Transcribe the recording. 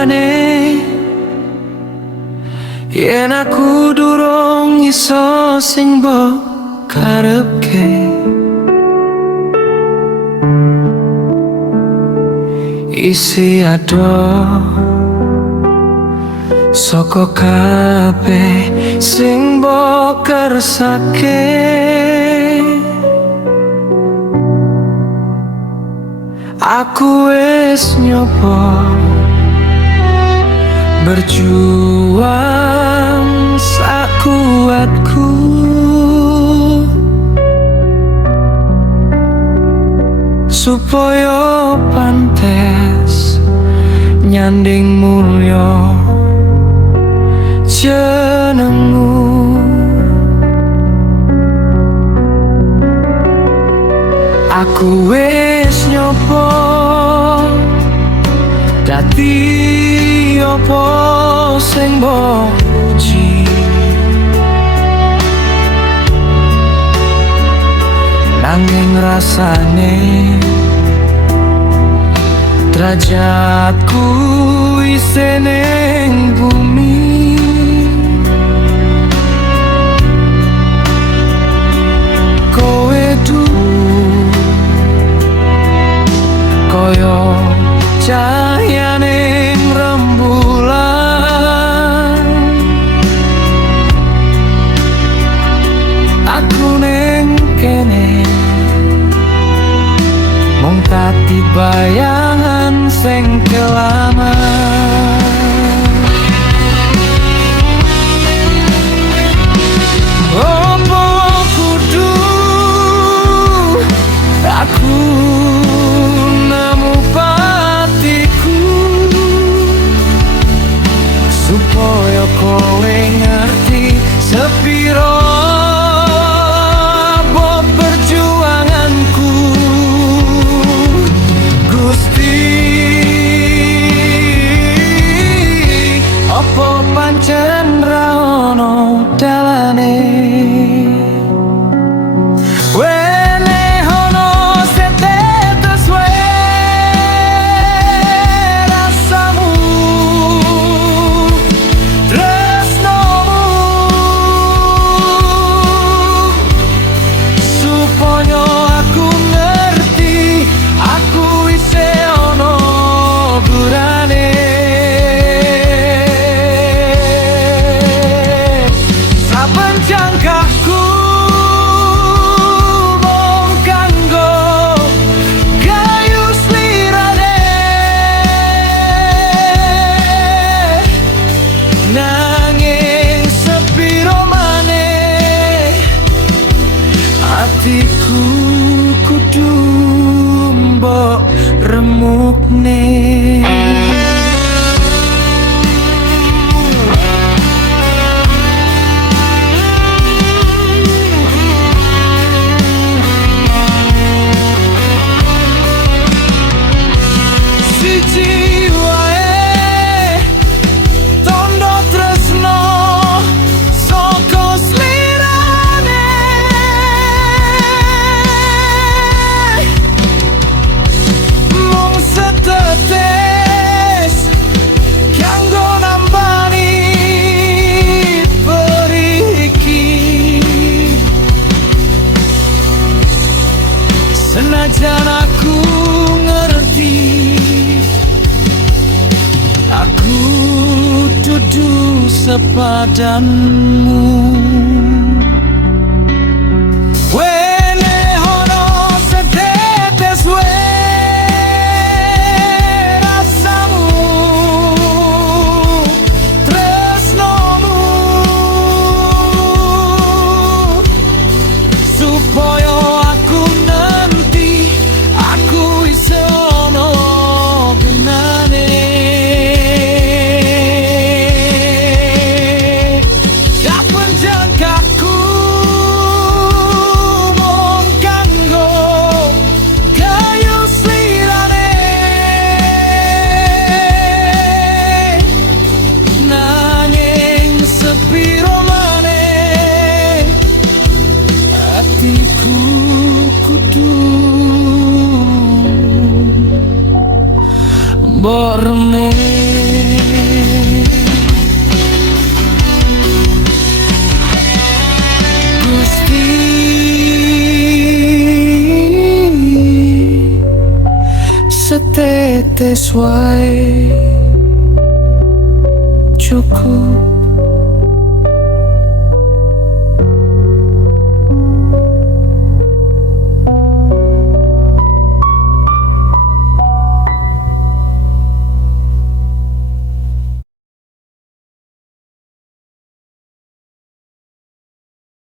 maneh yen aku durung iso sing mbok karepke. Isi ado saka kabeh sing mbok kersake. Aku wis nyoba berjuang sakuatku supaya pantes nyanding mulya jenengmu. Aku wis nyoba dadi apa sing mbok puji, nanging rasane derajatku isih ning bumi. Kowe duwe koyo cahya ning rembulan, aku ning kene mung tati bayangan sing kelaman. Opo kudu aku nemu patiku supaya kowe ngerti sepiro apa perjuanganku. Gusti, apa pancen ra ono dalane? Atiku kudu mbok remukne. Siji wae tondo tresno saka slirane, mung setetes kanggo nambani periki. Senajan aku ngerti aku dudu sepadanmu. Wene ono setetes rasamu, tresnomu, supaya aku nanti aku iso ono genane. Kapan jangka tetes wae cukup.